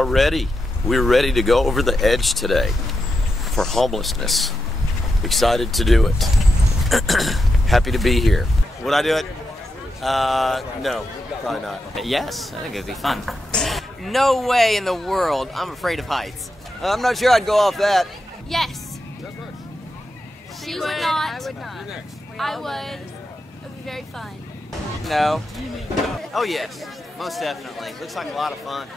are ready. We're ready to go over the edge today for homelessness. Excited to do it. Happy to be here. Would I do it? No, probably not. Yes, I think it'd be fun. No way in the world. I'm afraid of heights. I'm not sure I'd go off that. Yes. She would not. I would not. I would. It would be very fun. No. Oh yes, most definitely. Looks like a lot of fun.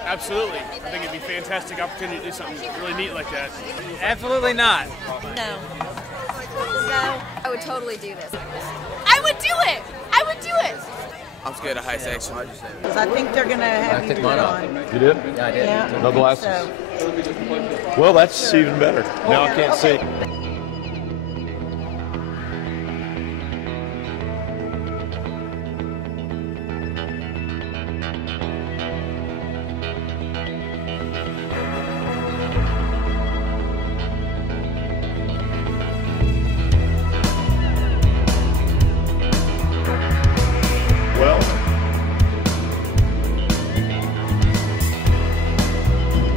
Absolutely. I think it'd be a fantastic opportunity to do something really neat like that. Absolutely not. No. No. I would totally do this. I would do it. I would do it. I'm scared of heights actually. Because I think they're going to have you put on. You did? Yeah, I did. Yeah. No glasses. So. Well, that's even better. Now I can't see. Well,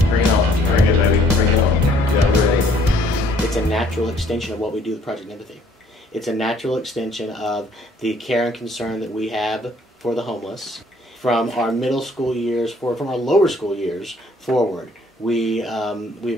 bring it on. bring it, baby. Bring it on. Yeah, we're ready. It's a natural extension of what we do with Project Empathy. It's a natural extension of the care and concern that we have for the homeless. From our middle school years, from our lower school years forward, we've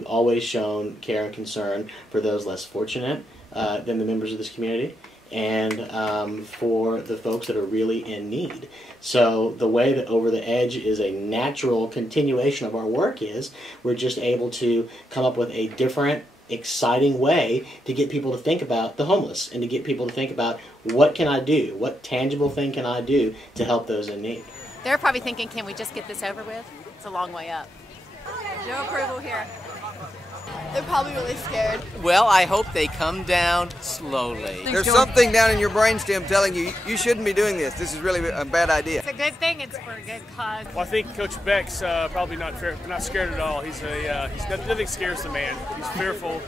always shown care and concern for those less fortunate than the members of this community, and for the folks that are really in need. So the way that Over the Edge is a natural continuation of our work is we're just able to come up with a different, exciting way to get people to think about the homeless and to get people to think about what can I do, what tangible thing can I do to help those in need. They're probably thinking, can we just get this over with? It's a long way up. No approval here. They're probably really scared. Well, I hope they come down slowly. There's something down in your brainstem telling you you shouldn't be doing this. This is really a bad idea. It's a good thing. It's for a good cause. Well, I think Coach Beck's probably not scared at all. Nothing scares the man. He's fearful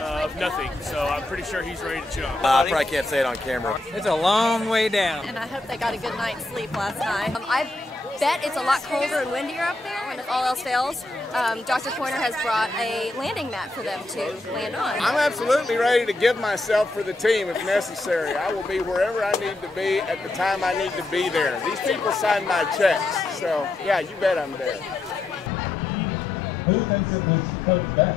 of nothing. So I'm pretty sure he's ready to jump. I probably can't say it on camera. It's a long way down. And I hope they got a good night's sleep last night. I bet it's a lot colder and windier up there, and if all else fails, Dr. Pointer has brought a landing mat for them to land on. I'm absolutely ready to give myself for the team if necessary. I will be wherever I need to be at the time I need to be there. These people sign my checks, so yeah, you bet I'm there. Who thinks it was Coach Beck?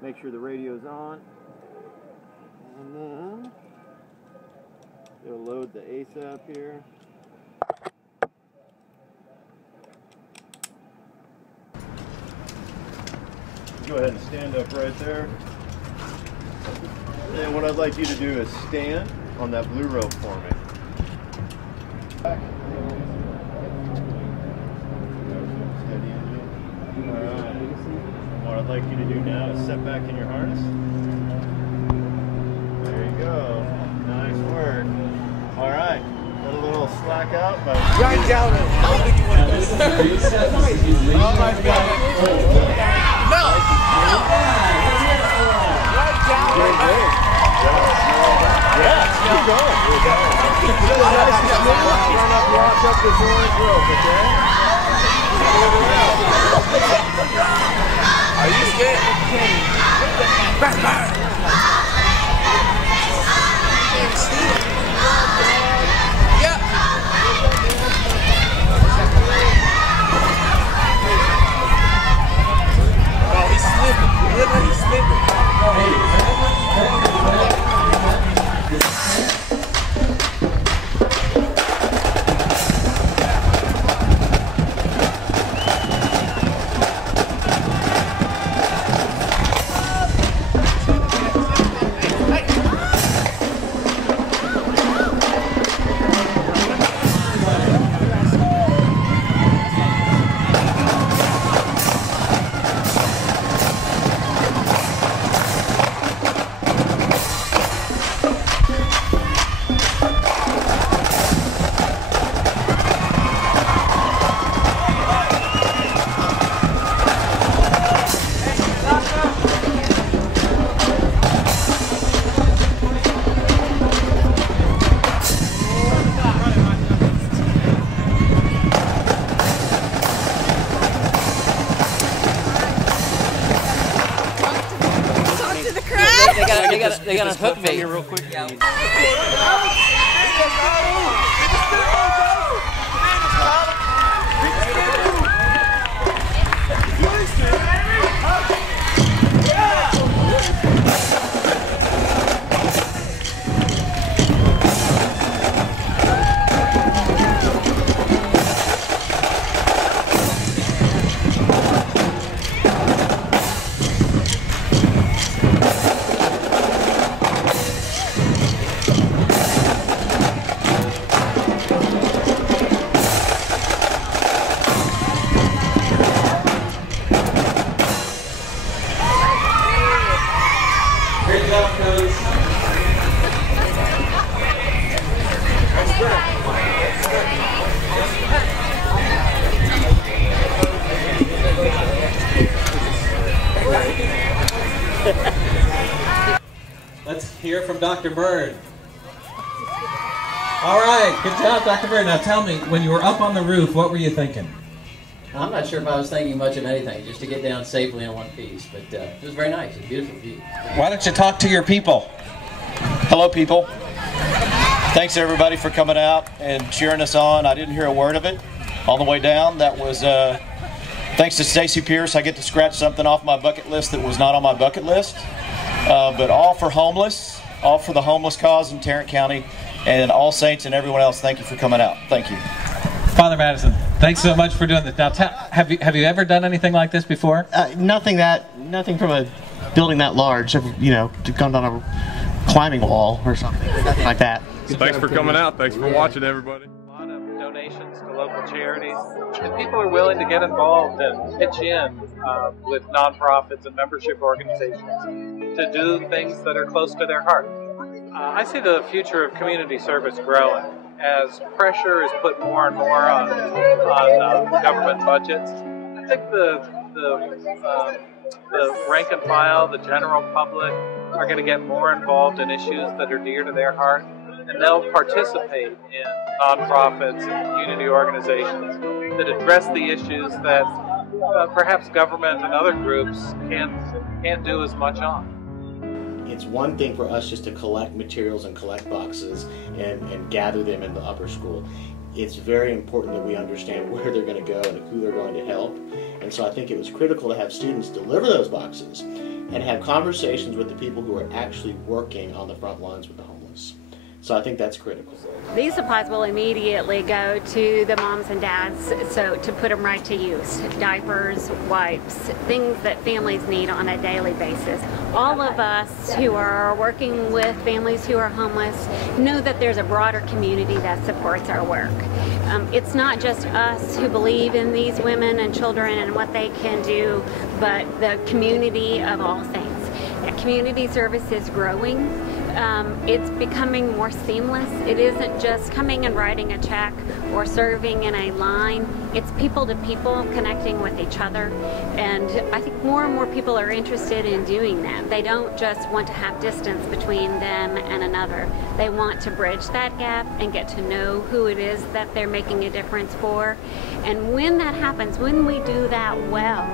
Make sure the radio's on. And then it'll load the ASAP here. Go ahead and stand up right there. And what I'd like you to do is stand on that blue rope for me. Steady engine. All right. What I'd like you to do now is set back in your harness. There you go. Nice work. All right. Let a little slack out. Right down it. Oh my God. No! Right down it. Yeah, keep going. Run up, walk up this orange rope, okay? Are you scared? Back, back. Oh, he's slipping. Look like he's slipping. gotta hook me here real quick. Let's hear from Dr. Bird. All right, good job, Dr. Bird. Now tell me, when you were up on the roof, what were you thinking? I'm not sure if I was thinking much of anything, just to get down safely in one piece, but it was very nice. It was a beautiful view. Why don't you talk to your people? Hello, people. Thanks, everybody, for coming out and cheering us on. I didn't hear a word of it on the way down. That was thanks to Stacy Pierce. I get to scratch something off my bucket list that was not on my bucket list. But all for homeless, all for the homeless cause in Tarrant County, and All Saints and everyone else, thank you for coming out. Thank you. Father Madison, thanks so much for doing this. Now, have you ever done anything like this before? Nothing from a building that large. You know, gone down a climbing wall or something, nothing like that. Thanks for coming out. Thanks for watching, everybody. A lot of donations to local charities, and people are willing to get involved and pitch in with nonprofits and membership organizations to do things that are close to their heart. I see the future of community service growing as pressure is put more and more on government budgets. I think the rank and file, the general public, are going to get more involved in issues that are dear to their heart, and they'll participate in nonprofits and community organizations that address the issues that perhaps government and other groups can't do as much on. It's one thing for us just to collect materials and collect boxes and gather them in the upper school. It's very important that we understand where they're going to go and who they're going to help. And so I think it was critical to have students deliver those boxes and have conversations with the people who are actually working on the front lines with the homeless. So I think that's critical. These supplies will immediately go to the moms and dads, so to put them right to use. Diapers, wipes, things that families need on a daily basis. All of us who are working with families who are homeless know that there's a broader community that supports our work. It's not just us who believe in these women and children and what they can do, but the community of all things. Community service is growing. It's becoming more seamless. It isn't just coming and writing a check or serving in a line. It's people to people connecting with each other. And I think more and more people are interested in doing that. They don't just want to have distance between them and another. They want to bridge that gap and get to know who it is that they're making a difference for. And when that happens, when we do that well,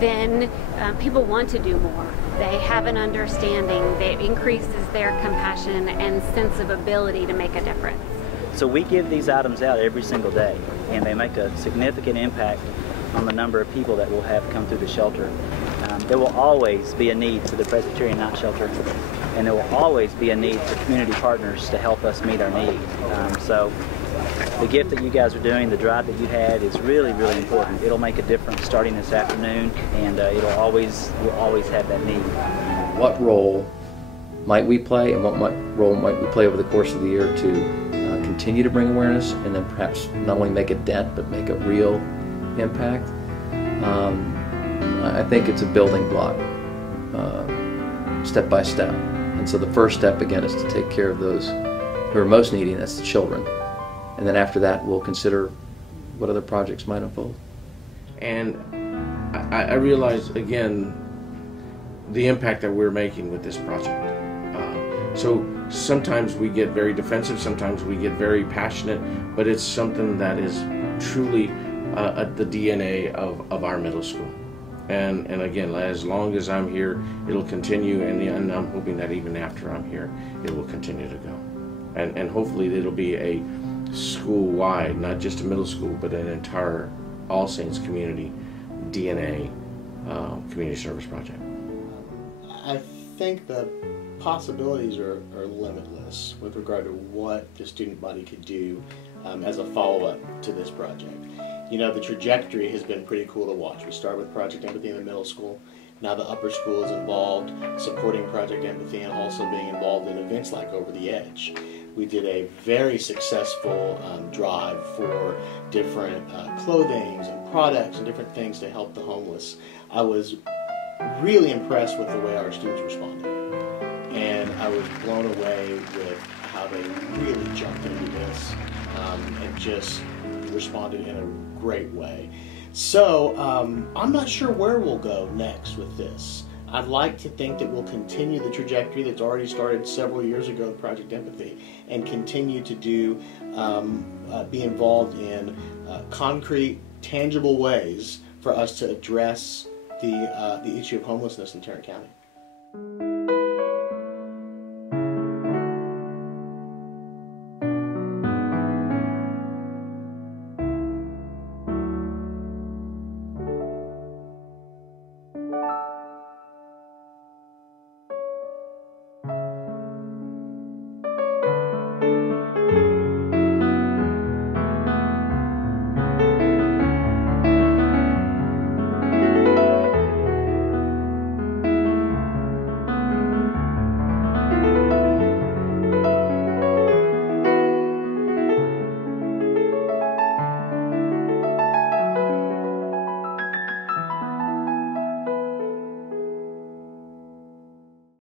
then people want to do more. They have an understanding that increases their compassion and sense of ability to make a difference. So we give these items out every single day, and they make a significant impact on the number of people that we'll have come through the shelter. There will always be a need for the Presbyterian Night Shelter, and there will always be a need for community partners to help us meet our need. So the gift that you guys are doing, the drive that you had, is really, really important. It'll make a difference starting this afternoon, and we'll always have that need. What role might we play, and what role might we play over the course of the year to continue to bring awareness, and then perhaps not only make a dent, but make a real impact? I think it's a building block, step by step. And so the first step, again, is to take care of those who are most needy, and that's the children. And then after that, we'll consider what other projects might unfold. And I realize, again, the impact that we're making with this project. So sometimes we get very defensive, sometimes we get very passionate, but it's something that is truly the DNA of our middle school. And again, as long as I'm here, it'll continue, and I'm hoping that even after I'm here, it will continue to go. And hopefully it'll be a school-wide, not just a middle school, but an entire All Saints community DNA community service project. I think the possibilities are limitless with regard to what the student body could do as a follow-up to this project. You know, the trajectory has been pretty cool to watch. We started with Project Empathy in the middle school. Now the upper school is involved supporting Project Empathy and also being involved in events like Over the Edge. We did a very successful drive for different clothings and products and different things to help the homeless. I was really impressed with the way our students responded. And I was blown away with how they really jumped into this and just responded in a great way. So I'm not sure where we'll go next with this. I'd like to think that we'll continue the trajectory that's already started several years ago with Project Empathy and continue to do, be involved in concrete, tangible ways for us to address the issue of homelessness in Tarrant County.